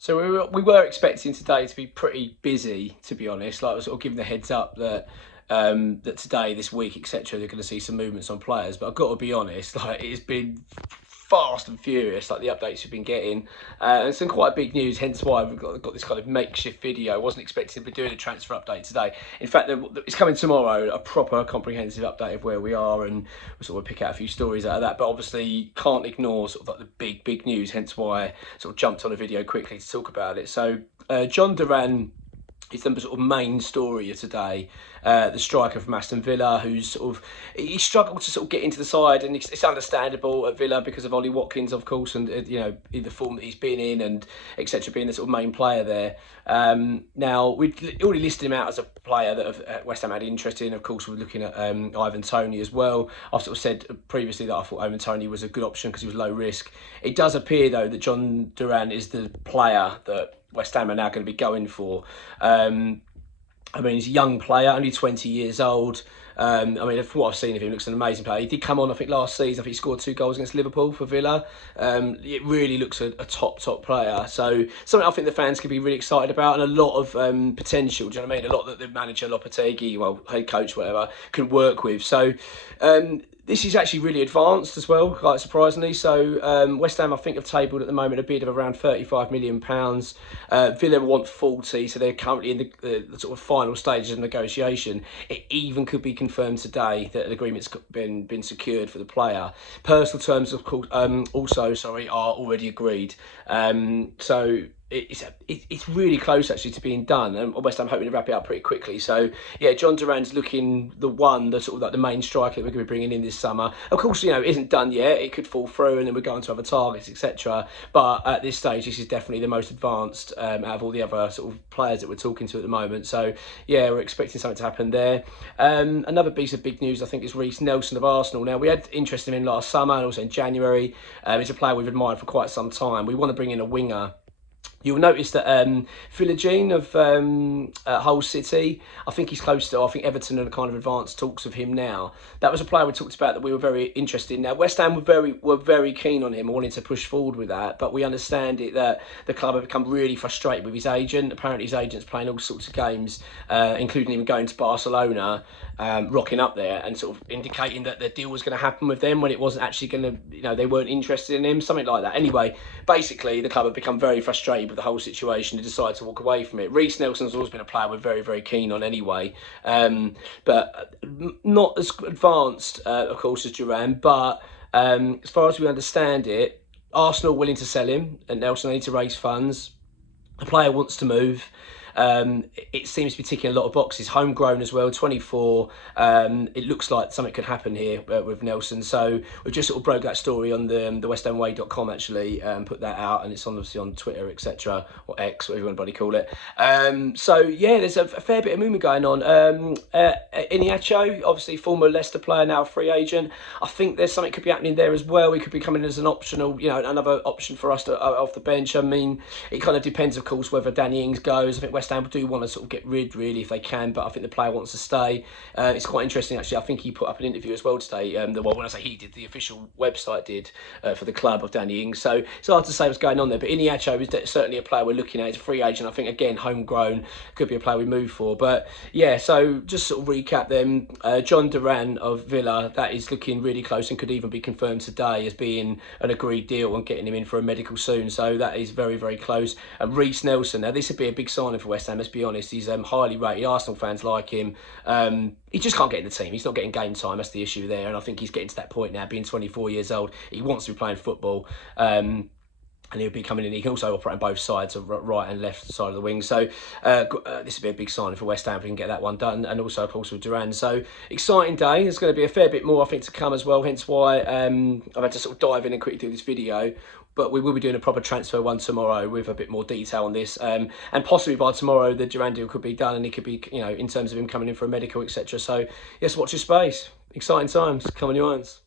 So we were expecting today to be pretty busy, to be honest. Like, I was sort of giving the heads up that that today, this week, etc., they're going to see some movements on players. But I've got to be honest, like it's been fast and furious, like the updates we've been getting, and some quite big news. Hence why we've got this kind of makeshift video. I wasn't expecting to be doing a transfer update today. In fact, it's coming tomorrow, a proper comprehensive update of where we are, and we'll sort of pick out a few stories out of that. But obviously, can't ignore sort of like the big news. Hence why I sort of jumped on a video quickly to talk about it. So Jhon Duran is the sort of main story of today. The striker from Aston Villa, who's sort of he struggled to sort of get into the side, and it's understandable at Villa because of Ollie Watkins, of course, and you know, in the form that he's been in, and etc., being the sort of main player there. Now we'd already listed him out as a player that West Ham had interest in. Of course, we're looking at Ivan Toney as well. I've sort of said previously that I thought Ivan Toney was a good option because he was low risk. It does appear though that Jhon Duran is the player that West Ham are now going to be going for. I mean, he's a young player, only 20 years old. I mean, from what I've seen of him, looks an amazing player. He did come on, I think, last season. I think he scored 2 goals against Liverpool for Villa. It really looks a top player. So something I think the fans could be really excited about, and a lot of potential. Do you know what I mean? A lot that the manager, Lopetegui, well, head coach, whatever, can work with. So this is actually really advanced as well, quite surprisingly. So West Ham, I think, have tabled at the moment a bid of around £35 million. Villa want 40, so they're currently in the sort of final stages of negotiation. It even could be confirmed today that an agreement's been secured for the player. Personal terms, of course, also, are already agreed. So it's really close actually to being done, and West Ham hoping to wrap it up pretty quickly. So yeah, Jhon Duran's looking the sort of like the main striker that we're going to be bringing in this summer. Of course, you know, it isn't done yet. It could fall through, and then we're going to other targets, etc. But at this stage, this is definitely the most advanced out of all the other sort of players that we're talking to at the moment. So yeah, we're expecting something to happen there. Another piece of big news, I think, is Reiss Nelson of Arsenal. Now, we had interest in him last summer and also in January. He's a player we've admired for quite some time. We want to bring in a winger. You'll notice that Jhon of Hull City, I think he's close to, I think Everton are kind of advanced talks of him now. That was a player we talked about that we were very interested in. Now, West Ham were very keen on him and wanted to push forward with that, but we understand it that the club have become really frustrated with his agent. Apparently his agent's playing all sorts of games, including him going to Barcelona, rocking up there and sort of indicating that the deal was going to happen with them when it wasn't actually going to, you know, they weren't interested in him, something like that. Anyway, basically the club have become very frustrated with the whole situation and decided to walk away from it. Reiss Nelson's always been a player we're very keen on anyway, but not as advanced, of course, as Duran. But as far as we understand it, Arsenal willing to sell him, and Nelson need to raise funds. The player wants to move. It seems to be ticking a lot of boxes. Homegrown as well, 24. It looks like something could happen here with Nelson. So we've just sort of broke that story on the westhamway.com actually, put that out, and it's obviously on Twitter, etc., or X, whatever anybody call it. So yeah, there's a fair bit of movement going on. Iniacho, obviously former Leicester player, now a free agent. I think there's something could be happening there as well. He could be coming as an optional, you know, another option for us to, off the bench. I mean, it kind of depends, of course, whether Danny Ings goes. I think West Ham do want to sort of get rid, really, if they can, but I think the player wants to stay. It's quite interesting, actually. I think he put up an interview as well today. Well, when I say he did, the official website did for the club of Danny Ings. So it's hard to say what's going on there. But Iniacho is certainly a player we're looking at. He's a free agent. I think, again, homegrown, could be a player we move for. But yeah, so just sort of recap them. Jhon Duran of Villa, that is looking really close and could even be confirmed today as being an agreed deal and getting him in for a medical soon. So that is very close. And Reiss Nelson, now this would be a big signing for West Ham. Let's be honest, he's highly rated. Arsenal fans like him. He just can't get in the team. He's not getting game time. That's the issue there. And I think he's getting to that point now, being 24 years old. He wants to be playing football. And he'll be coming in. He can also operate on both sides, of right and left side of the wing. So this would be a big signing for West Ham if we can get that one done. And also, of course, with Duran. So exciting day. There's going to be a fair bit more, I think, to come as well. Hence why I've had to sort of dive in and quickly do this video. But we will be doing a proper transfer one tomorrow with a bit more detail on this. And possibly by tomorrow, the Duran deal could be done, and he could be, you know, in terms of him coming in for a medical, etc. So yes, watch your space. Exciting times. Come on, your irons.